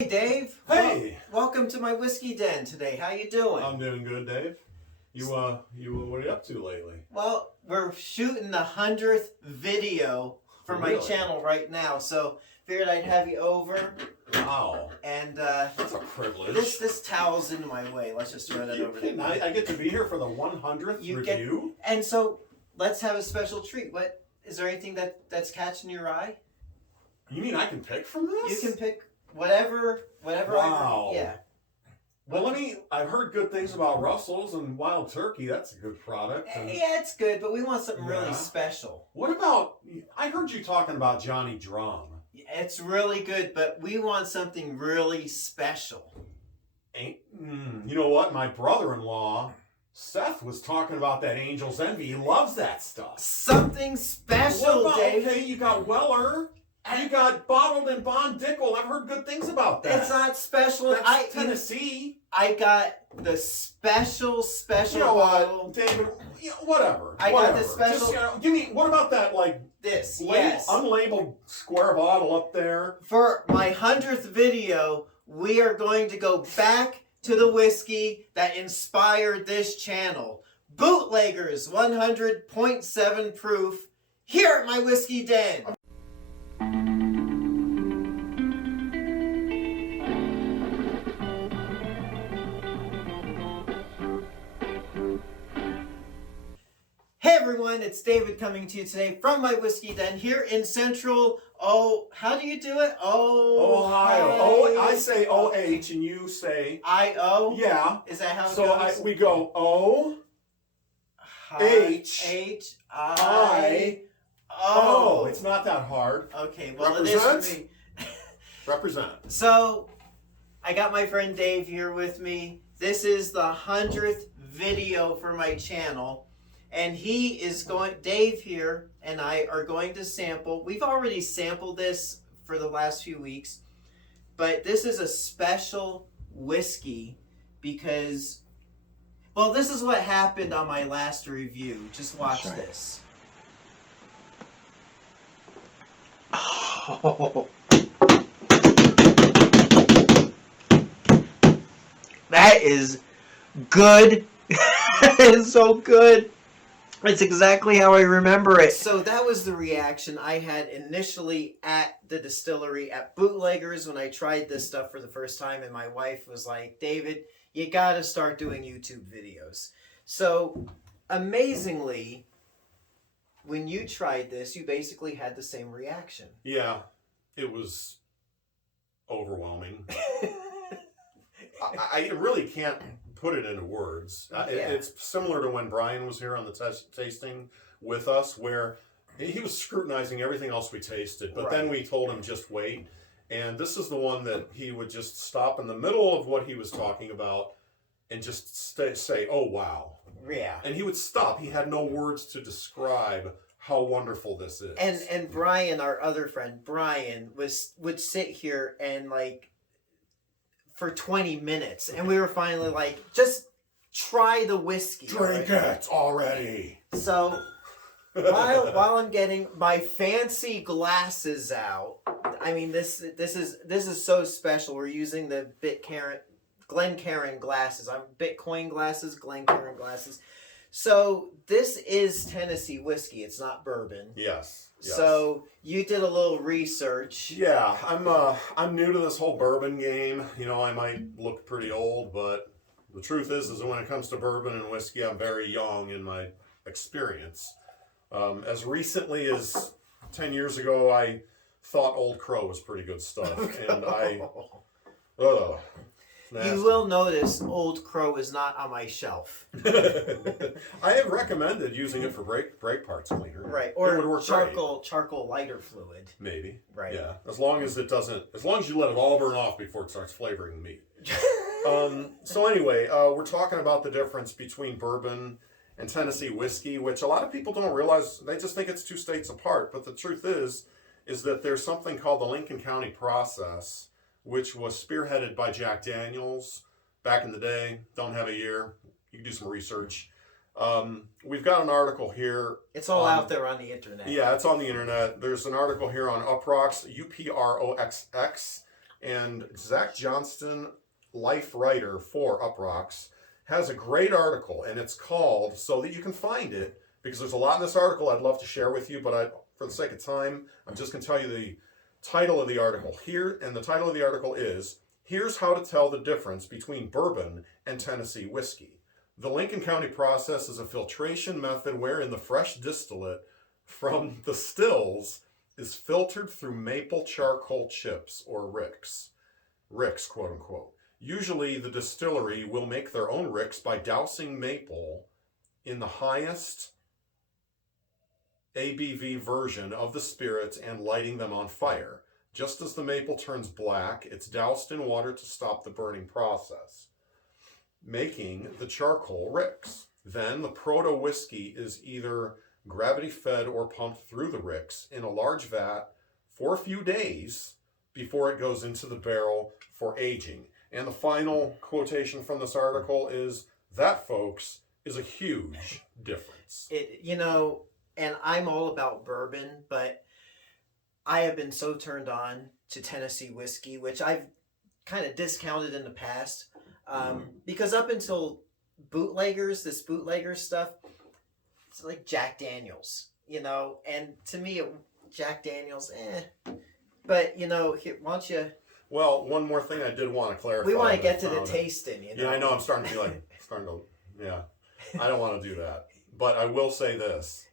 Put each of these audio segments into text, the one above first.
Hey Dave. Hey. Welcome to my whiskey den today. How you doing? I'm doing good, Dave. You what are you up to lately? Well, we're shooting the 100th video for my channel right now, so figured I'd have you over. Wow. And that's a privilege. This towel's in my way. Let's just throw that over there. I get to be here for the 100th review? And so let's have a special treat. What is there anything that's catching your eye? You mean I can pick from this? You can pick whatever. Wow. Yeah. Well, I've heard good things about Russell's and Wild Turkey. That's a good product. And yeah, it's good, but we want something really special. What about, I heard you talking about Johnny Drum. It's really good, but we want something really special. You know what? My brother-in-law, Seth, was talking about that Angel's Envy. He loves that stuff. Something special, what about, Dave. Okay, you got Weller. You got bottled and bond Dickel. I've heard good things about that. It's not special. That's Tennessee. I got the special You know bottle. what, David? Whatever. I got the special. Just, give me. What about that? This. Unlabeled square bottle up there. For my 100th video, we are going to go back to the whiskey that inspired this channel. Bootleggers 100.7 proof here at my whiskey den. Hey everyone, it's David coming to you today from my whiskey den here in Central, how do you do it? Ohio. I say O-H and you say... I-O? Yeah. Is that how it goes? So we go O-H-I-O. It's not that hard. Okay, well it is for me. Represent. So, I got my friend Dave here with me. This is the 100th video for my channel. And Dave here and I are going to sample. We've already sampled this for the last few weeks. But this is a special whiskey because, well, this is what happened on my last review. Just watch this. Oh. That is good. It is so good. It's exactly how I remember it. So that was the reaction I had initially at the distillery at Bootleggers when I tried this stuff for the first time, and my wife was like, David, you gotta start doing YouTube videos. So amazingly, when you tried this, you basically had the same reaction. Yeah, it was overwhelming. I really can't put it into words. It's similar to when Brian was here on the tasting with us, where he was scrutinizing everything else we tasted, but then we told him just wait. And this is the one that he would just stop in the middle of what he was talking about and just say, oh, wow. Yeah. And he would stop. He had no words to describe how wonderful this is. And Brian, our other friend, Brian, would sit here and for 20 minutes, and we were finally like, just try the whiskey. Drink it already. So while I'm getting my fancy glasses out, I mean this is so special. We're using the Glencairn glasses. Bitcoin glasses, Glencairn glasses. So this is Tennessee whiskey. It's not bourbon. Yes. So you did a little research. Yeah, I'm new to this whole bourbon game. You know, I might look pretty old, but the truth is when it comes to bourbon and whiskey, I'm very young in my experience. As recently as 10 years ago, I thought Old Crow was pretty good stuff, and you will notice Old Crow is not on my shelf. I have recommended using it for brake parts cleaner. Right, or charcoal lighter fluid. Maybe. Right. Yeah, as long as you let it all burn off before it starts flavoring the meat. So anyway, we're talking about the difference between bourbon and Tennessee whiskey, which a lot of people don't realize. They just think it's two states apart, but the truth is that there's something called the Lincoln County process, which was spearheaded by Jack Daniels back in the day. Don't have a year. You can do some research. We've got an article here. It's all out there on the internet. Yeah, it's on the internet. There's an article here on Uproxx, UPROXX, And Zach Johnston, life writer for Uprocks, has a great article, and it's called, so that you can find it, because there's a lot in this article I'd love to share with you, but for the sake of time, I'm just going to tell you the title of the article here, and the title of the article is, Here's How to Tell the Difference Between Bourbon and Tennessee Whiskey. The Lincoln County process is a filtration method wherein the fresh distillate from the stills is filtered through maple charcoal chips, or ricks. Ricks, quote unquote. Usually the distillery will make their own ricks by dousing maple in the highest ABV version of the spirits and lighting them on fire. Just as the maple turns black, it's doused in water to stop the burning process, making the charcoal ricks. Then the proto whiskey is either gravity fed or pumped through the ricks in a large vat for a few days before it goes into the barrel for aging. And the final quotation from this article is, that, folks, is a huge difference. And I'm all about bourbon, but I have been so turned on to Tennessee whiskey, which I've kind of discounted in the past, because up until Bootleggers, this Bootleggers stuff, it's like Jack Daniels, and to me, Jack Daniels, but here, why don't you? Well, one more thing I did want to clarify. We want to get to the tasting, Yeah, I know. I'm starting to be like, yeah. I don't want to do that. But I will say this.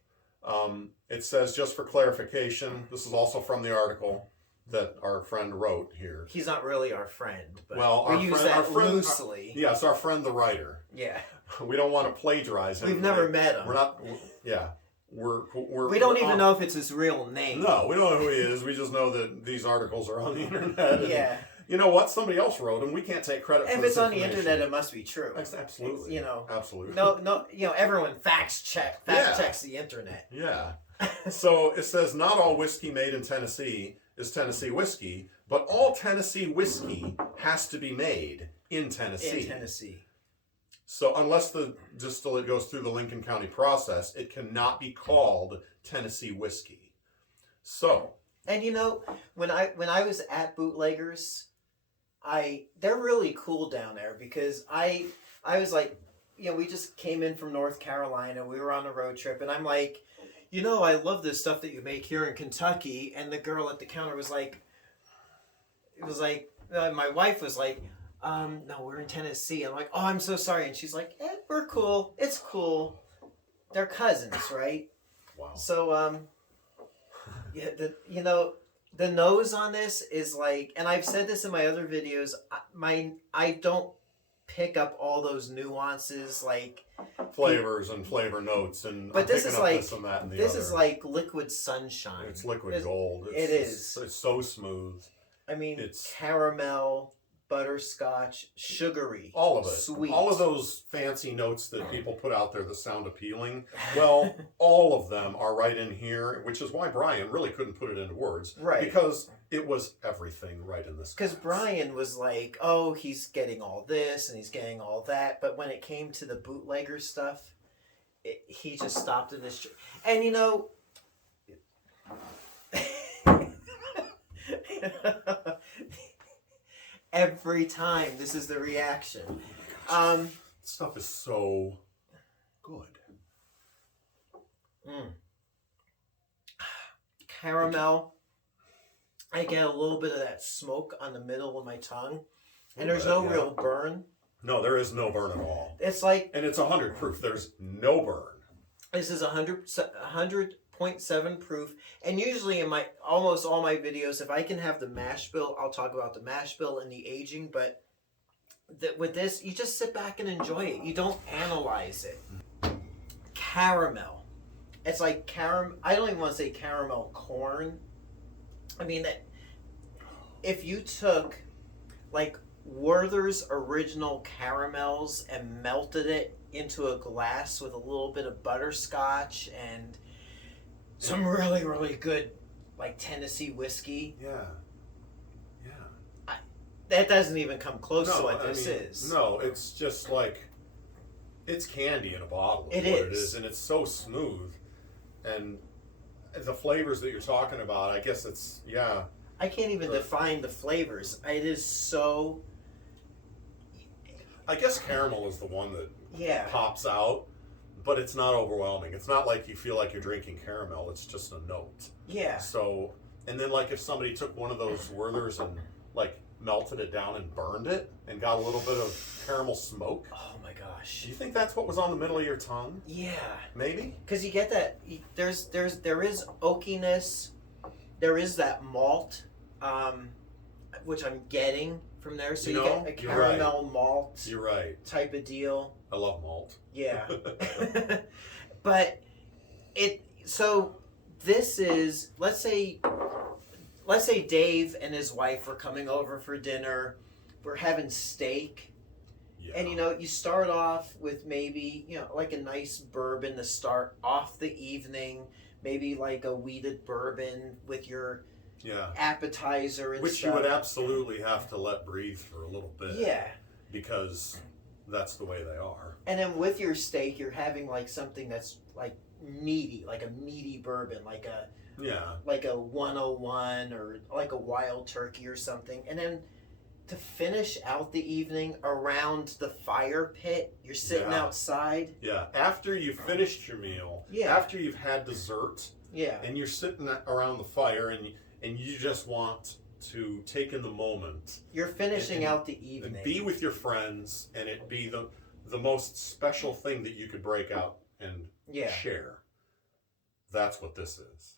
It says, just for clarification, this is also from the article that our friend wrote here. He's not really our friend, but we use that loosely. Yes, our friend the writer. Yeah. We don't want to plagiarize him. We've never met him. We're not, yeah. We don't even know if it's his real name. No, we don't know who he is. We just know that these articles are on the internet. Yeah. You know what? Somebody else wrote them. We can't take credit for this. If it's on the internet, it must be true. Absolutely. Absolutely. No, everyone fact checks the internet. Yeah. So it says, not all whiskey made in Tennessee is Tennessee whiskey, but all Tennessee whiskey has to be made in Tennessee. In Tennessee. So unless the distillate goes through the Lincoln County process, it cannot be called Tennessee whiskey. So. And when I was at Bootleggers, they're really cool down there, because I was like, we just came in from North Carolina. We were on a road trip, and I'm like, I love this stuff that you make here in Kentucky. And the girl at the counter was like, my wife was like, no, we're in Tennessee. I'm like, oh, I'm so sorry. And she's like, we're cool. It's cool. They're cousins, right? Wow. So, yeah, the nose on this is like, and I've said this in my other videos, I don't pick up all those nuances, like flavors and flavor notes, and but this is like this and that and the this other. is like liquid sunshine. It's liquid gold. It's so smooth. I mean, it's caramel, butterscotch, sugary, all of it, sweet, all of those fancy notes that people put out there that sound appealing. Well, all of them are right in here, which is why Brian really couldn't put it into words, right? Because it was everything right in this. Because Brian was like, "Oh, he's getting all this and he's getting all that," but when it came to the bootlegger stuff, he just stopped in his. And every time this is the reaction. Stuff is so good. Caramel. I get a little bit of that smoke on the middle of my tongue, and there's no real burn. No, there is no burn at all. It's like, and it's 100 proof. There's no burn. This is 100.7 proof, and usually in almost all my videos, if I can have the mash bill, I'll talk about the mash bill and the aging. But with this, you just sit back and enjoy it. You don't analyze it. Caramel. It's like caramel. I don't even want to say caramel corn. I mean, if you took like Werther's original caramels and melted it into a glass with a little bit of butterscotch and some really, really good like Tennessee whiskey. Yeah. That doesn't even come close to what this is. No, it's just like, it's candy in a bottle. It is, and it's so smooth. And the flavors that you're talking about, I guess it's, I can't even define the flavors. It is so. I guess caramel is the one that Yeah. pops out, but it's not overwhelming. It's not like you feel like you're drinking caramel. It's just a note. Yeah. So, and then like if somebody took one of those Werthers and like melted it down and burned it and got a little bit of caramel smoke. Oh my gosh. Do you think that's what was on the middle of your tongue? Yeah. Maybe? Because you get that. There is oakiness. There is that malt, which I'm getting from there. So you get a caramel malt. You're right. Type of deal. I love malt. Yeah. But so this is, let's say Dave and his wife are coming over for dinner. We're having steak. Yeah. And you start off with maybe, like a nice bourbon to start off the evening, maybe like a wheated bourbon with your appetizer and Which stuff. you would absolutely have to let breathe for a little bit. Yeah. Because that's the way they are. And then with your steak, you're having like something that's like meaty, like a meaty bourbon, like a 101 or like a wild turkey or something. And then to finish out the evening around the fire pit, you're sitting outside. Yeah. After you've finished your meal, after you've had dessert, and you're sitting around the fire and you just want to take in the moment. You're finishing out the evening. And be with your friends, and it be the most special thing that you could break out and share. That's what this is.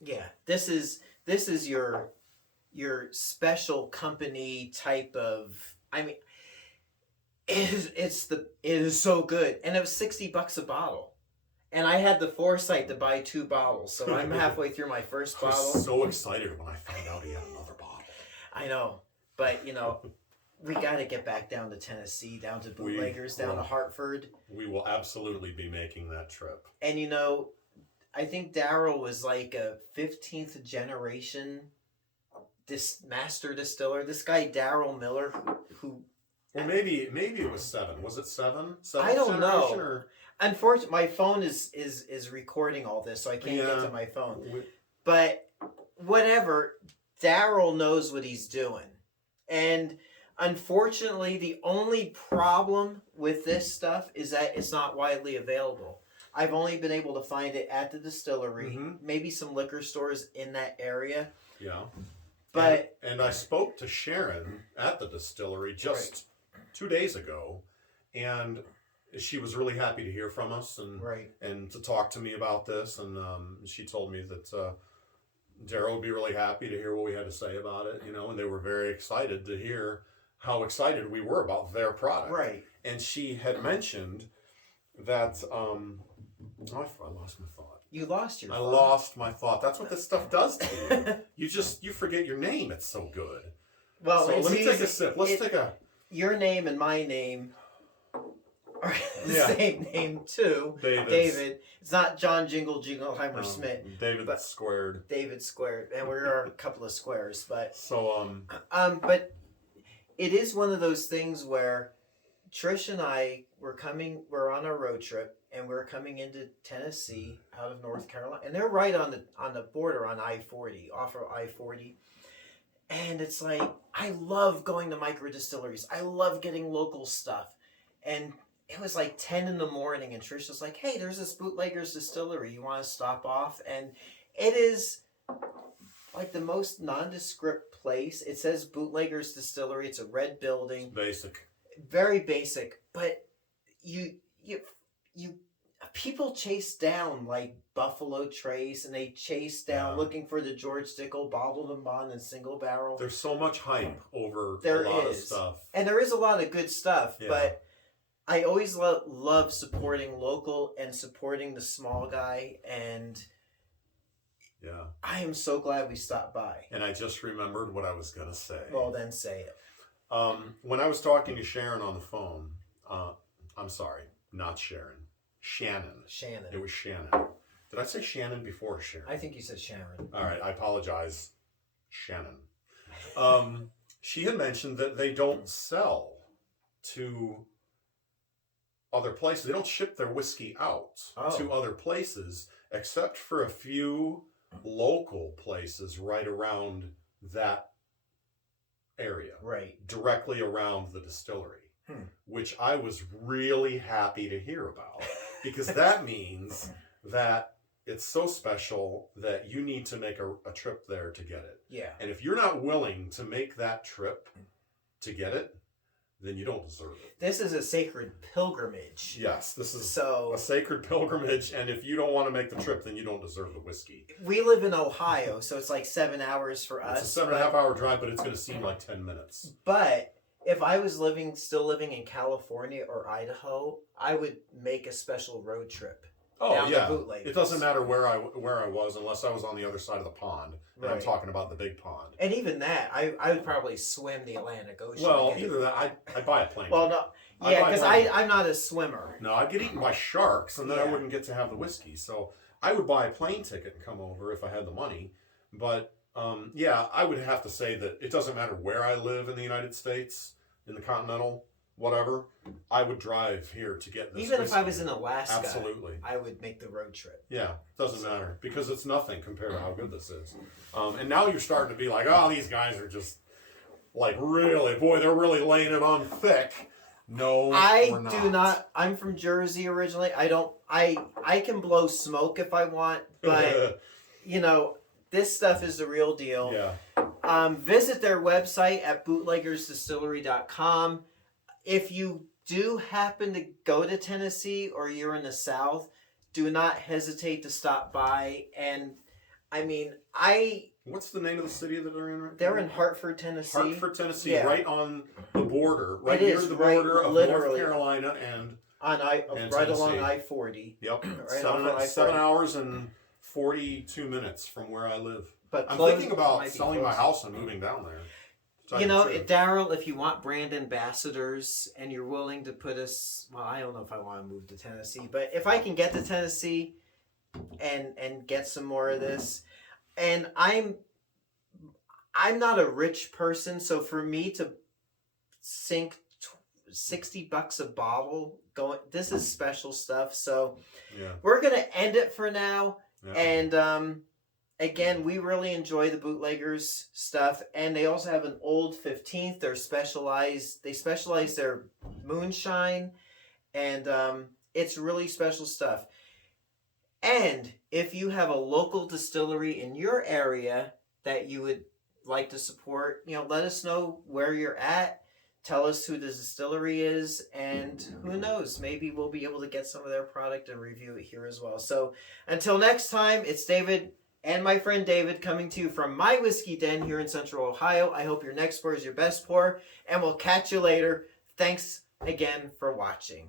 Yeah. This is your special company type of, I mean, it is so good. And it was $60 a bottle. And I had the foresight to buy 2 bottles, so I'm halfway through my first bottle. I was so excited when I found out he had another bottle. I know, but we got to get back down to Tennessee, down to Bootleggers, down to Hartford. We will absolutely be making that trip. And I think Daryl was like a 15th generation master distiller. This guy Daryl Miller, who or maybe it was 7. Was it 7? I don't know. Or? Unfortunately, my phone is recording all this, so I can't get to my phone. But whatever, Daryl knows what he's doing. And unfortunately, the only problem with this stuff is that it's not widely available. I've only been able to find it at the distillery, maybe some liquor stores in that area. Yeah. But and I spoke to Sharon at the distillery just 2 days ago, and she was really happy to hear from us and to talk to me about this. And she told me that Daryl would be really happy to hear what we had to say about it, and they were very excited to hear how excited we were about their product. Right. And she had mentioned that, I lost my thought. You lost your thought. I lost my thought. That's what this stuff does to you. You forget your name. It's so good. Well, so let me take a sip. Let's take a... Your name and my name are the same name too. David. It's not John Jingleheimer Smith. David squared. David squared. And we're a couple of squares, but but it is one of those things where Trish and I we're on a road trip and we're coming into Tennessee out of North Carolina, and they're right on the border on I-40, off of I-40. And it's like, I love going to micro distilleries. I love getting local stuff. And it was like 10 in the morning, and Trish was like, hey, there's this Bootleggers distillery. You want to stop off? And it is like the most nondescript place. It says Bootleggers Distillery. It's a red building. It's basic. Very basic. But you people chase down like Buffalo Trace, and they chase down looking for the George Dickel bottled and bond and single barrel. There's so much hype over a lot of stuff. And there is a lot of good stuff, but I always love supporting local and supporting the small guy, and I am so glad we stopped by. And I just remembered what I was going to say. Well, then say it. When I was talking to Sharon on the phone, I'm sorry, not Sharon. Shannon. It was Shannon. Did I say Shannon before Sharon? I think you said Sharon. All right, I apologize, Shannon. She had mentioned that they don't sell to other places. They don't ship their whiskey out to other places, except for a few local places right around that area. Right. Directly around the distillery, which I was really happy to hear about, because that means that it's so special that you need to make a trip there to get it. Yeah. And if you're not willing to make that trip to get it, then you don't deserve it. This is a sacred pilgrimage. Yes, this is so a sacred pilgrimage, and if you don't want to make the trip, then you don't deserve the whiskey. We live in Ohio, so it's like 7 hours for us. It's a 7.5 hour drive, but it's going to seem like 10 minutes. But if I was still living in California or Idaho, I would make a special road trip. Oh yeah, it doesn't matter where I was, unless I was on the other side of the pond. And right. I'm talking about the big pond. And even that, I would probably swim the Atlantic Ocean. Well, either that, I'd buy a plane. Well, no, yeah, because I'm not a swimmer. No, I'd get eaten by sharks, and then I wouldn't get to have the whiskey. So I would buy a plane ticket and come over if I had the money. But yeah, I would have to say that it doesn't matter where I live in the United States, in the continental. Whatever, I would drive here to get this. Even whiskey. If I was in Alaska, absolutely, I would make the road trip. Yeah, doesn't matter, because it's nothing compared to how good this is. And now you're starting to be like, oh, these guys are just like really, boy, they're really laying it on thick. No, we're not. Do not. I'm from Jersey originally. I can blow smoke if I want, but you know, this stuff is the real deal. Yeah. Visit their website at bootleggersdistillery.com. If you do happen to go to Tennessee or you're in the South, do not hesitate to stop by. And I mean, what's the name of the city that they're in right now? They're in Hartford, Tennessee. Hartford, Tennessee, yeah. Right on the border, right near the border of North Carolina and right along I-40. Yep, right 7 hours and 42 minutes from where I live. But I'm thinking about selling my house and moving down there. You know, Daryl, if you want brand ambassadors and you're willing to put us, well, I don't know if I want to move to Tennessee, but if I can get to Tennessee and get some more of this, and I'm not a rich person, so for me to sink $60 a bottle, this is special stuff. So we're gonna end it for now, and again, we really enjoy the Bootleggers stuff, and they also have an Old 15th. They specialize their moonshine, and it's really special stuff. And if you have a local distillery in your area that you would like to support, you know, let us know where you're at. Tell us who the distillery is, and who knows, maybe we'll be able to get some of their product and review it here as well. So until next time, it's David and my friend David coming to you from my whiskey den here in Central Ohio. I hope your next pour is your best pour, and we'll catch you later. Thanks again for watching.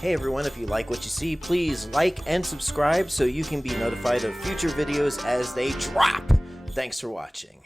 Hey everyone, if you like what you see, please like and subscribe so you can be notified of future videos as they drop. Thanks for watching.